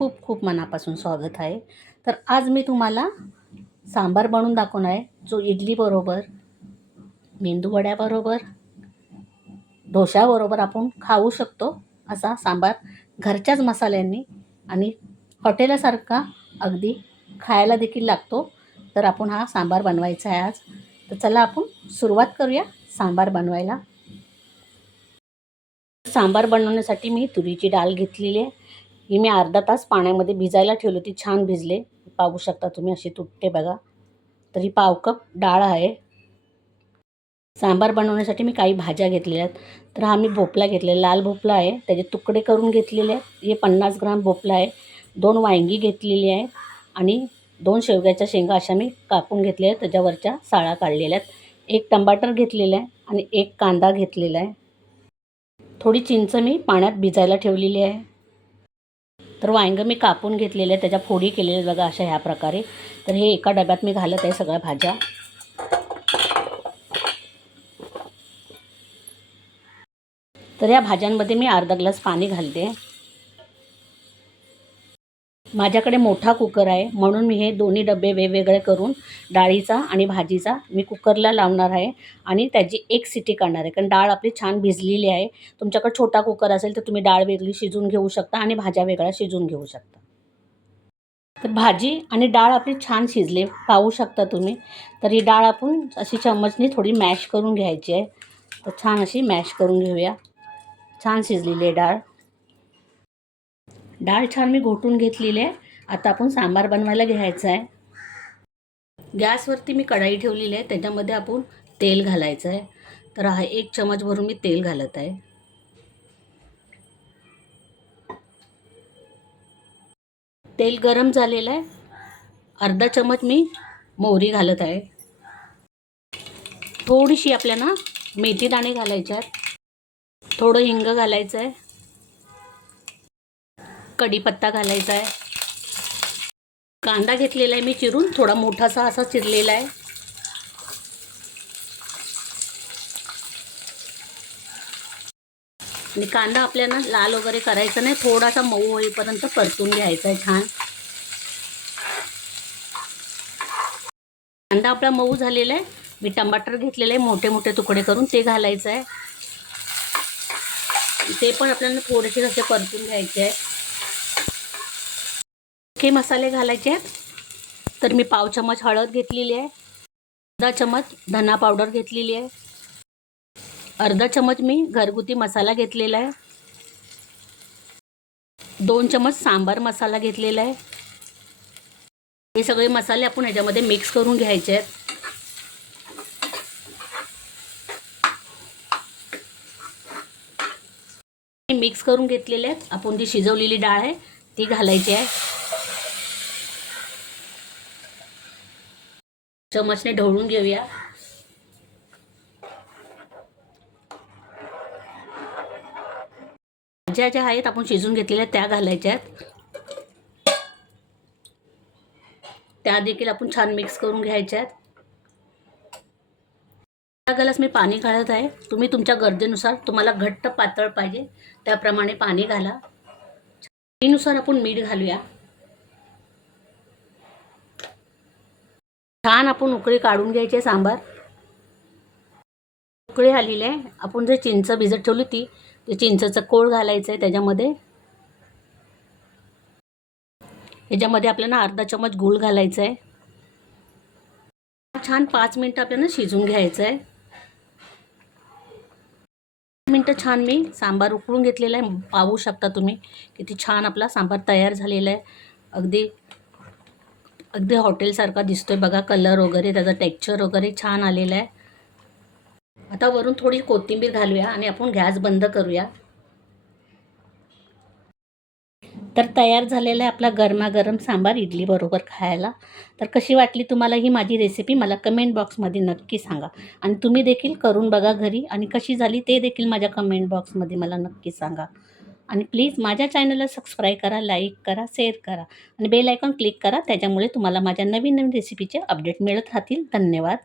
खूप खूप मनापासून स्वागत आहे. तर आज मी तुम्हाला सांबार बनवून दाखवणार आहे. जो इडलीबरोबर मेंदूवड्याबरोबर डोशाबरोबर आपण खाऊ शकतो असा सांबार घरच्याच मसाल्यांनी आणि हॉटेलासारखा अगदी खायला देखील लागतो. तर आपण हा सांबार बनवायचा आहे आज. तर चला आपण सुरुवात करूया सांबार बनवायला. सांबार बनवण्यासाठी मी तुरीची डाळ घेतलेली आहे. ही मी अर्धा तास पाण्यामध्ये भिजायला ठेवली होती छान भिजले. पाहू शकता तुम्ही अशी तुटते बघा. तर ही पाव कप डाळ आहे. सांबार बनवण्यासाठी मी काही भाज्या घेतलेल्या आहेत. तर हा मी भोपळा घेतलेला लाल भोपळा आहे. त्याचे तुकडे करून घेतलेले आहेत. हे पन्नास ग्राम भोपळा आहे. दोन वांगी घेतलेली आहे. आणि दोन शेवग्याच्या शेंगा अशा मी कापून घेतल्या आहेत. त्याच्यावरच्या साळा काढलेल्या आहेत. एक टमाटर घेतलेला आहे आणि एक कांदा घेतलेला आहे. थोडी चिंच मी पाण्यात भिजायला ठेवलेली आहे. तर वांगं मी कापून घेतलेले आहे त्याच्या फोडी केलेल्या बघा अशा ह्या प्रकारे. तर हे एका डब्यात मी घालत आहे सगळ्या भाज्या. तर या भाज्यांमध्ये मी अर्धा ग्लास पाणी घालते. माझ्याकडे मोठा कुकर आहे म्हणून मी हे दोन्ही डबे वेगवेगळे करून डाळीचा आणि भाजीचा मी कुकरला लावणार आहे आणि त्याची एक सिटी काढणार आहे. कारण डाळ आपली छान भिजलेली आहे. तुमच्याकडे छोटा कुकर असेल तर तुम्ही डाळ वेगळी शिजून घेऊ शकता आणि भाज्या वेगळ्या शिजून घेऊ शकता. तर भाजी आणि डाळ आपली छान शिजले पाहू शकता तुम्ही. तर ही डाळ आपण अशी चम्मचनी थोडी मॅश करून घ्यायची आहे. तर छान अशी मॅश करून घेऊया. छान शिजलेली आहे डाळ. डाळ छान मी घोटून घेतलेली आहे. आता आपण सांबार बनवायला घ्यायचा आहे. गॅसवरती मी कढाई ठेवलेली आहे. त्याच्यामध्ये आपण तेल घालायचं आहे. तर हा एक चमच भरून मी तेल घालत आहे. तेल गरम झालेलं आहे. अर्धा चमच मी मोहरी घालत आहे. थोडीशी आपल्याला मेथी दाणे घालायचे आहेत. थोडं हिंग घालायचं आहे. कढीपत्ता घालायचा आहे. कांदा घेतलेला आहे मी चिरून थोडा मोठासा असा चिरलेला आहे. आणि कांदा आपल्याला लाल वगैरे करायचा नाही थोडासा मऊ होईपर्यंत परतून घ्यायचा आहे छान. कांदा आपला मऊ झालेला आहे. मी टमाटर घेतलेले आहे मोठे मोठे तुकडे करून ते घालायचं आहे. ते पण आपल्याला थोडेसे असे परतून घ्यायचे आहे. हे मसाले घालायचे आहेत. तर मी पाव चमच हळद घेतलेली आहे. अर्धा चमच धना पावडर घेतलेली आहे. अर्धा चमच मी घरगुती मसाला घेतलेला आहे. दोन चमच सांबार मसाला घेतलेला आहे. हे सगळे मसाले आपण ह्याच्यामध्ये मिक्स करून घ्यायचे आहेत. मिक्स करून घेतलेले आहेत. आपण जी शिजवलेली डाळ आहे ती घालायची आहे. चमचने ढवळून घेऊया. भाज्या ज्या आहेत आपण शिजून घेतलेल्या त्या घालायच्या आहेत. त्या देखील आपण छान मिक्स करून घ्यायच्या आहेत. गलास मी पाणी घालत आहे. तुम्ही तुमच्या गरजेनुसार तुम्हाला घट्ट पातळ पाहिजे त्याप्रमाणे पाणी घाला. त्यानुसार आपण मीठ घालूया. छान आपण उकळी काढून घ्यायची सांबार. उकळी आलेली आहे. आपण जे चिंच भिजत ठेवली ती ते चिंचचं कोळ घालायचं आहे त्याच्यामध्ये. ह्याच्यामध्ये आपल्याला अर्धा चमच गूळ घालायचं आहे छान पाच मिनटं आपल्याला शिजून घ्यायचं आहे मिनटं छान मी सांबार उकळून घेतलेला आहे. पाहू शकता तुम्ही किती छान आपला सांबार तयार झालेला आहे. अगदी अगदी हॉटेलसारखा दिसतोय. बघा कलर वगैरे त्याचा टेक्स्चर वगैरे छान आलेलं आहे. आता वरून थोडी कोथिंबीर घालूया आणि आपण गॅस बंद करूया. तर तयार झालेला आहे आपला गरमागरम सांबार इडली बरोबर खायला. तर कशी वाटली तुम्हाला ही माझी रेसिपी मला कमेंट बॉक्समध्ये नक्की सांगा. आणि तुम्ही देखील करून बघा घरी. आणि कशी झाली ते देखील माझ्या कमेंट बॉक्समध्ये मला नक्की सांगा. आणि प्लीज माझ्या चॅनलला सबस्क्राईब करा लाईक करा शेअर करा आणि बेल आयकॉन क्लिक करा त्याच्यामुळे तुम्हाला माझ्या नवीन नवीन रेसिपीचे अपडेट मिळत राहतील. धन्यवाद.